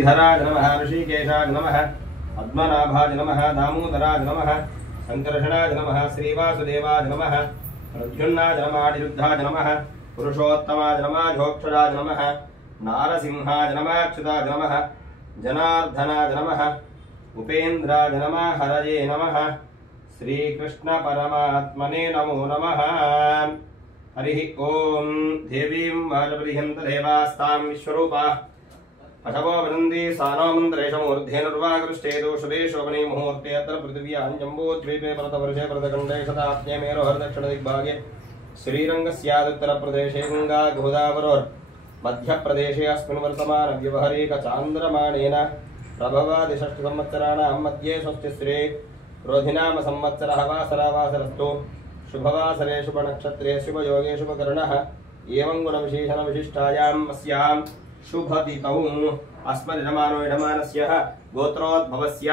శ్రీధరాయ నమః ఋషికేశాయ నమః పద్మనాభాయ నమః దామోదరాయ నమః సంకర్షణాయ నమః శ్రీవాసుదేవాయ నమః ప్రద్యుమ్నాయ నమః అనిరుద్ధాయ నమః పురుషోత్తమాయ నమః యోక్షరాయ నమః నారసింహాయ నమః అచ్యుతాయ నమః జనార్దనాయ నమః ఉపేంద్రాయ నమః హరయే నమః శ్రీకృష్ణ పరమాత్మనే నమో నమః హరి ఓం దేవీం వాజపరిహంత దేవాస్తాం విశ్వరూపా పశవో వదంతి సానో మంత్రేషమూర్ధేనుర్వాగృష్టేదో శుభే శోభనే ముహూర్తే అత్ర పృథివ్యాం జంబూద్వీపే భరతవర్షే భరతఖండే శతాబ్దే మేరోహర దక్షిణ దిగ్భాగే శ్రీరంగస్యాదుత్తర ప్రదేశే గంగా గోదావరోర్ మధ్యప్రదేశే అస్మిన్ వర్తమాన వ్యవహరేక చాంద్రమాణేన ప్రభవాది షష్ఠ సంవత్సరాణాం మధ్యే స్వస్తిశ్రీ రోధినామ సంవత్సరః వాసరావాసరస్తు शुभवासरे शुभनक्षत्रे शुभयोगे शुभकरणः एवं गुणविशेषणविशिष्टायाम् अस्यां शुभतिथौ अस्मद्यजमानो यजमानस्य गोत्रोद्भवस्य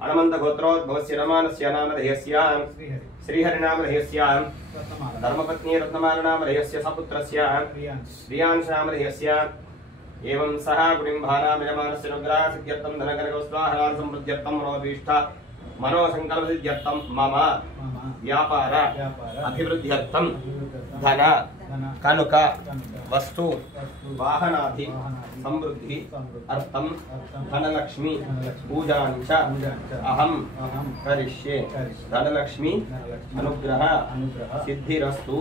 अनमन्तगोत्रोद्भवस्य यजमानस्य नामधेयस्य श्रीहरिनामधेयस्य धर्मपत्नी रत्नमालनामधेयस्य सपुत्रस्य श्रियांशनामधेयस्य एवं सह कुटुम्बानां यजमानस्य अनुग्रहसिद्ध्यर्थं धनकनकवस्त्राहारान् समृद्ध्यर्थं मनोभीष्टा मनोसंकल्पसिद्ध्यर्थं मम व्यापार अभिवृद्ध्यर्थं धन कनुक वस्तु वाहनादि समृद्धि अर्थं धनलक्ष्मी पूजां च अहं करिष्ये धनलक्ष्मी अनुग्रह सिद्धिरस्तु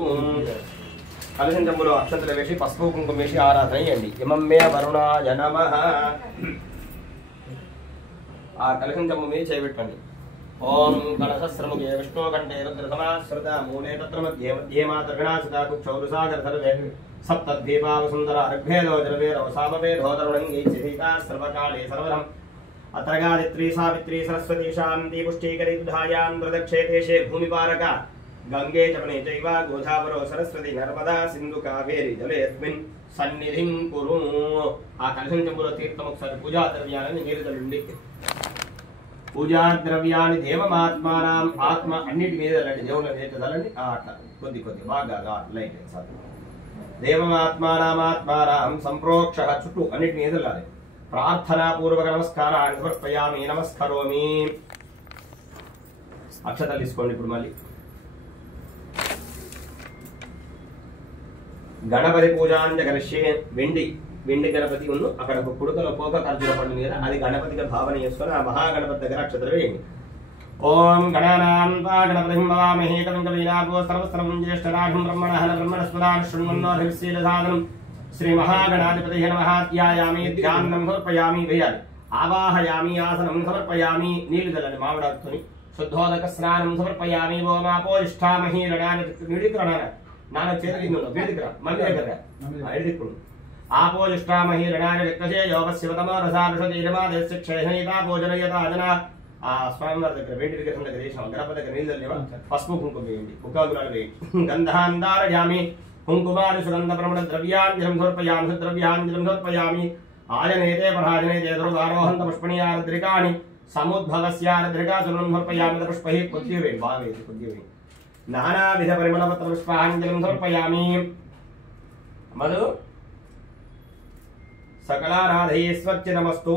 कलशं जम्बुलो अक्षतले वेशि पసుపు కుంకుమ వేసి ఆరాధన చేయండి ఇమం మే వరుణాయ నమః ఆ కలశం జంబు మీద చేయబెట్టండి ओम कलशस्रमुखे विष्णुकण्ठे रुद्रसमाश्रिता मूले तत्र मध्ये मध्ये मातृगणासिता कुक्षौरुसागर सर्वे सप्तद्वीपावसुन्दरा ऋग्भेदो जलवेदो सामवेदोदरुणङ्गैश्चिता सर्वकाले सर्वरम् अत्र गायत्री सावित्री सरस्वती शान्ति पुष्टिकरी दुधायां प्रदक्षे देशे भूमिपारका गंगे जपने चैव गोदावरो सरस्वती नर्मदा सिन्धु कावेरी जलेऽस्मिन् सन्निधिं कुरु आ कलशं जंबुलो तीर्थं ఒకసారి పూజా ద్రవ్యాలను నీరుదలుండి पूजा द्रव्यानि देवमात्मानां आत्म अन्निटि मीद దేవుల మీద చల్లండి అట్లా కొద్ది కొద్ది బాగా లైట్ సార్ దేవమాత్మానాం ఆత్మానాం సంప్రోక్ష చుట్టూ అన్నిటి మీద చల్లాలి ప్రార్థనా పూర్వక నమస్కారాన్ని సమర్పయామి నమస్కరోమి అక్షతలు తీసుకోండి ఇప్పుడు మళ్ళీ గణపతి పూజాంజ కరిష్యే వెండి గణపతి ఉన్ను అక్కడ ఒక కుడుకలో పోక ఖర్జూర పండు మీద అది గణపతిగా భావన చేసుకొని ఆ మహాగణపతి దగ్గర అక్షతలు వేయండి ఓం గణానాం త్వా గణపతిం భవామహే కవిం కవీనాభో సర్వస్రం జ్యేష్ఠరాజం బ్రహ్మణః బ్రహ్మణస్పదాన్ శృణ్వన్నోధిశీలసాదనం శ్రీ మహాగణాధిపతయే నమః ధ్యాయామి ధ్యానం సమర్పయామి వేయాలి ఆవాహయామి ఆసనం సమర్పయామి నీళ్లు చల్లండి మామిడాకుతోని శుద్ధోదక స్నానం సమర్పయామి ఓమాపోయిష్ఠామహీ రణాని నిడికరణ నాన్న చేతికి వేదికరా మళ్ళీ దగ్గర ఎడిదిక్కుడు ఆపోజిష్టామహీ రణాయ విక్తజే యోగశివతమో రసాభిషదీరమాదేశ క్షయహనీతా భోజనయతా అజన ఆ స్వామివారి దగ్గర వెండి విగ్రహం దగ్గర చేసాం గణపతి దగ్గర నీళ్ళు లేవా పసుపు కుంకుమ వేయండి ఉకాగులాలు వేయండి గంధాంధారయామి కుంకుమాది సుగంధ ప్రమణ ద్రవ్యాంజలం సమర్పయామి సుద్రవ్యాంజలం సమర్పయామి ఆయనేతే పరాజనేతే దుర్గారోహంత పుష్పణీయారద్రికాని సముద్భవస్యారద్రికాసురం సమర్పయామి పుష్పై కొద్దిగా వేయండి బాగా వేయండి కొద్దిగా వేయండి నానావిధ పరిమళపత్ర పుష్పాంజలం సమర్పయామి మధు सकलाराधयेष्वर्चितमस्तु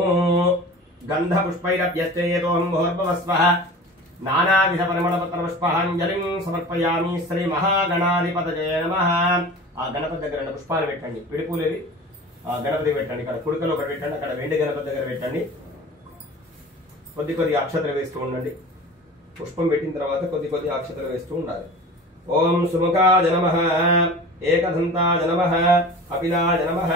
गन्धपुष्पैरभ्यश्चयेतोऽहं भोर्भवस्वः नानाविध परिमళपत्रपुष्पाञ्जलिं समर्पयामि श्री महागणाधिपतये नमः ఆ గణపతి దగ్గర రెండు పుష్పాలు పెట్టండి పిడిపూలేవి ఆ గణపతి పెట్టండి ఇక్కడ కుడుకలో ఒకటి పెట్టండి అక్కడ వెండి గణపతి దగ్గర పెట్టండి కొద్ది కొద్ది అక్షతలు వేస్తూ ఉండండి పుష్పం పెట్టిన తర్వాత కొద్ది కొద్ది అక్షతలు వేస్తూ ఉండాలి ఓం సుముఖాయ నమః ఏకదంతాయ నమః కపిలాయ నమః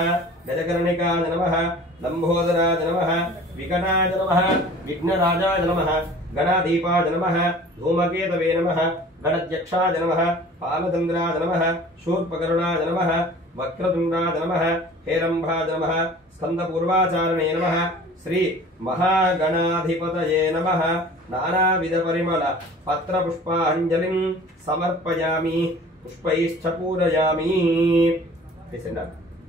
గజకర్ణికాయ నమః లంబోదరాయ నమః వికటాయ నమః విఘ్నరాజాయ నమః గణాధీపాయ నమః ధూమకేతవే నమః గణధ్యక్షాయ నమః పాలచంద్రాయ నమః శూర్పకరుణాయ నమః వక్రతుండాయ నమః హేరంభాయ నమః స్కందపూర్వాచారణే నమః శ్రీ మహాగణాధిపతయే నమః నానావిధ పరిమళ పత్ర పుష్పాంజలిం సమర్పయామి పుష్పైశ్చ పూరయామి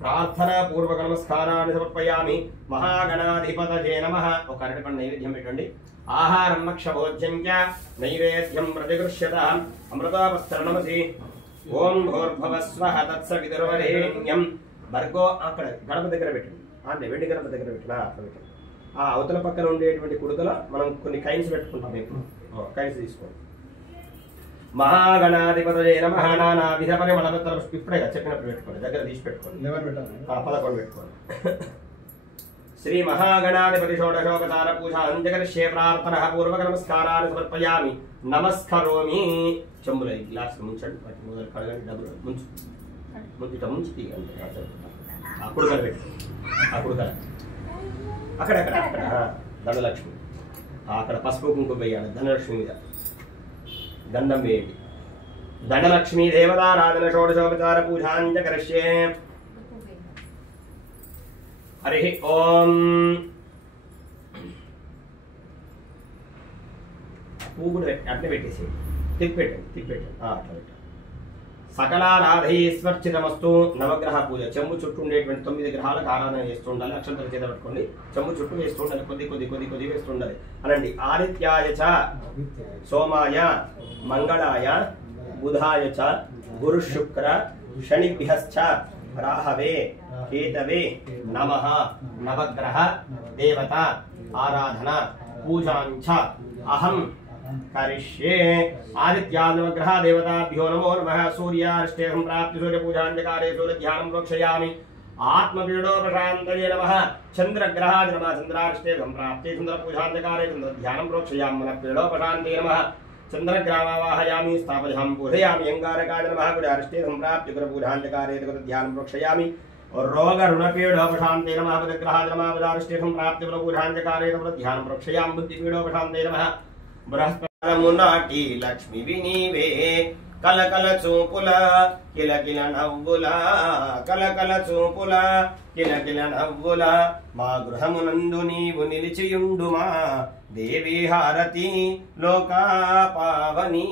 ప్రార్థనా పూర్వక నమస్కారాన్ని సమర్పయామి మహాగణాధిపతయే నమః ఒక అరటిపండు నైవేద్యం పెట్టండి ఆహారం భక్షభోజ్యం చ నైవేద్యం ప్రతిగృహ్యతాం అమృతాపస్తరణమసి ఓం భూర్భువస్వః తత్సవితుర్వరేణ్యం భర్గో అక్కడ గణపతి దగ్గర పెట్టండి అంటే వెండి గణపతి దగ్గర పెట్టినా అట్లా పెట్టండి. ఆ అవతల పక్కన ఉండేటువంటి కుడుకలో మనం కొన్ని కైన్స్ పెట్టుకుంటాం. ఇప్పుడు కైన్స్ తీసుకోండి. మహాగణాధిపతయే నమః నానావిధ పరిమళపత్ర ఇప్పుడే చెప్పినప్పుడు పెట్టుకోండి, దగ్గర తీసి పెట్టుకోండి. 11 పెట్టుకోండి. శ్రీ మహాగణాధిపతి షోడశోపచార పూజాంజకరిష్యే ప్రార్థన పూర్వక నమస్కారాన్ని సమర్పయామి. నమస్కరోమి. చెంబుల ఈ గ్లాస్ ముంచండి, వాటి మొదలు కడగండి, డబ్బులు ముంచు ఇట్లా ముంచి తీయండి. ఆ కుడుకలు పెట్టుకోండి. ఆ కుడుకలు అక్కడక్కడ అక్కడ ధనలక్ష్మి అక్కడ పసుపు కుంకుమ వేయాలి. ధనలక్ష్మి మీద గంధం వేయండి. ధనలక్ష్మీ దేవతారాధన షోడశోపచార పూజాంజకరిష్యే. హరి ఓం. పువ్వు కూడా అట్లా పెట్టేసి తిప్పెట్టండి అట్లా పెట్టండి. సకలారాధైశ్వర్చితమస్తు. నవగ్రహ పూజ. చెంబు చుట్టూ ఉండేటువంటి 9 గ్రహాలకు ఆరాధన చేస్తూ ఉండాలి. అక్షంతలు చేత పట్టుకోండి. చెంబు చుట్టూ వేస్తూ ఉండాలి. కొద్ది వేస్తూ ఉండాలి. అనండి. ఆదిత్యాయ చ సోమాయ మంగళాయ బుధాయ చ గురు శుక్ర శనిభ్యశ్చ రాహవే కేతవే నమః. నవగ్రహ దేవత ఆరాధన పూజాంచ అహం కరిష్యే. ఆదిత్యా నవగ్రహ దేవతాభ్యో నమో నమః. సూర్యారిష్టే సంప్రాప్తి సూర్యపూజాంజకారే సూర్యధ్యానం ప్రోక్షయామి. ఆత్మపీడోపశాంతయే నమః. చంద్రగ్రహాది నమః. చంద్రారిష్టే సంప్రాప్తి చంద్రపూజాంజకారే చంద్రధ్యానం ప్రోక్షయామి. మనఃపీడోపశాంతయే నమః. చంద్రగ్రామావాహయామి స్థాపయామి పూజయామి. అంగారకాయ నమః. కుజారిష్టే సంప్రాప్తి కుజపూజాంజకారే ధ్యానం ప్రోక్షయామి. రోగ రుణపీడోపశాంతయే నమః. బుధగ్రహాది నమః. బుధారిష్టే సంప్రాప్తి కుజపూజాంజకారే ధ్యానం ప్రోక్షయామి. బుద్ధిపీడోపశాంతయే నమః. బృహస్పతిమునాటి లక్ష్మి వినీవే. కలకల చూపుల కిలకిల నవ్వుల కలకల చూపుల కిలకిల నవ్వుల మా గృహమునందు నీవు నిలిచియుండుమా. దేవి హారతి లోకా పావని.